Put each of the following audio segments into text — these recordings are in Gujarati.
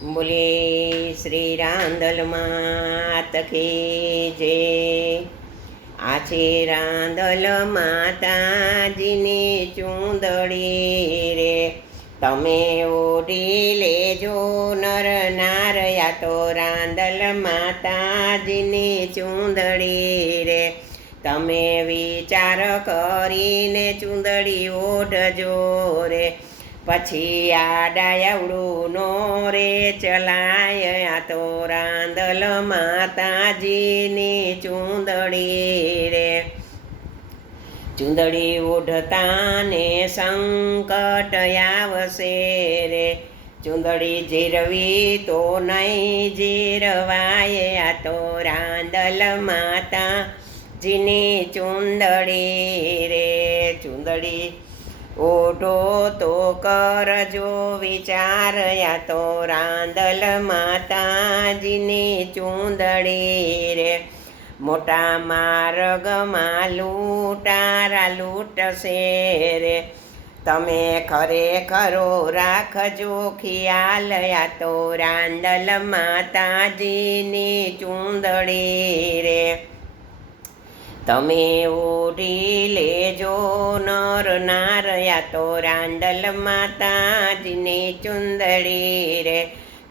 બોલીએ શ્રી રાંદલ માત કી જય। આ છે રાંદલ માતાજીની ચૂંદડી રે, તમે ઓઢી લેજો નર નારયા તો રાંદલ માતાજીની ચૂંદડી રે। તમે વિચાર કરીને ચૂંદડી ઓઢજો રે, પછી આ ડાયવડું નો રે ચલાય। આ તો રાંદલ માતાજીની ચૂંદડી રે, ચૂંદડી ઓઢતા ને સંકટ આવશે રે, ચૂંદડી જીરવી તો નહીં જીરવાય। આ તો રાંદલ માતાજીની ચૂંદડી રે, ચૂંદડી ઓઢો તો કરજો વિચાર। આ તો રાંદલ માતાજીની ચૂંદડી રે, મોટા માર્ગમાં લૂંટારા લૂંટશે રે, તમે ખરેખરો રાખજો ખ્યાલ। આ તો રાંદલ માતાજીની ચૂંદડી રે, તમે ઓઢી લેજો નર નારયા તો રાંદલ માતાજીની ચૂંદડી રે,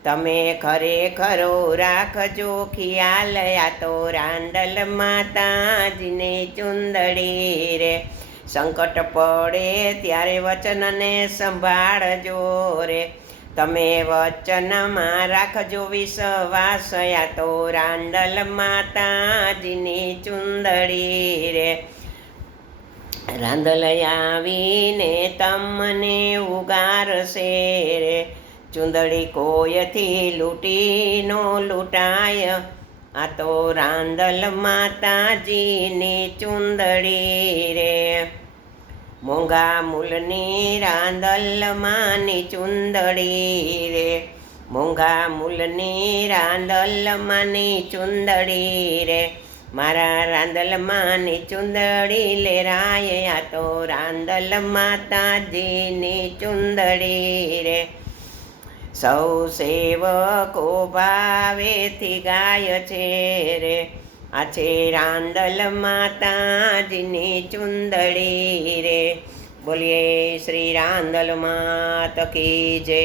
તમે ખરેખરો રાખજો ખ્યાલ। આ તો રાંદલ માતાજીની ચૂંદડી રે, સંકટ પડે ત્યારે વચનને સંભાળજો રે, તમે વચનમાં રાખજો વિશ્વાસ। આ તો રાંદલ માતાજીની ચૂંદડી રે, રાંદલ આવીને તમને ઉગારશે રે, ચૂંદડી કોઈથી લૂંટી નો લૂંટાય। આ તો રાંદલ માતાજીની ચૂંદડી રે, મોંઘા મૂલની રાંદલ માની ચૂંદડી રે, મોંઘા મૂલની રાંદલ માની ચૂંદડી રે, મારા રાંદલ માની ચૂંદડી લેરાય। આ તો રાંદલ માતાજીની ચૂંદડી રે, સૌ સેવકો ભાવેથી ગાય છે રે, આ છે રાંદલ માતાજીની ચૂંદડી રે। બોલીએ શ્રી રાંદલ માત કી જય।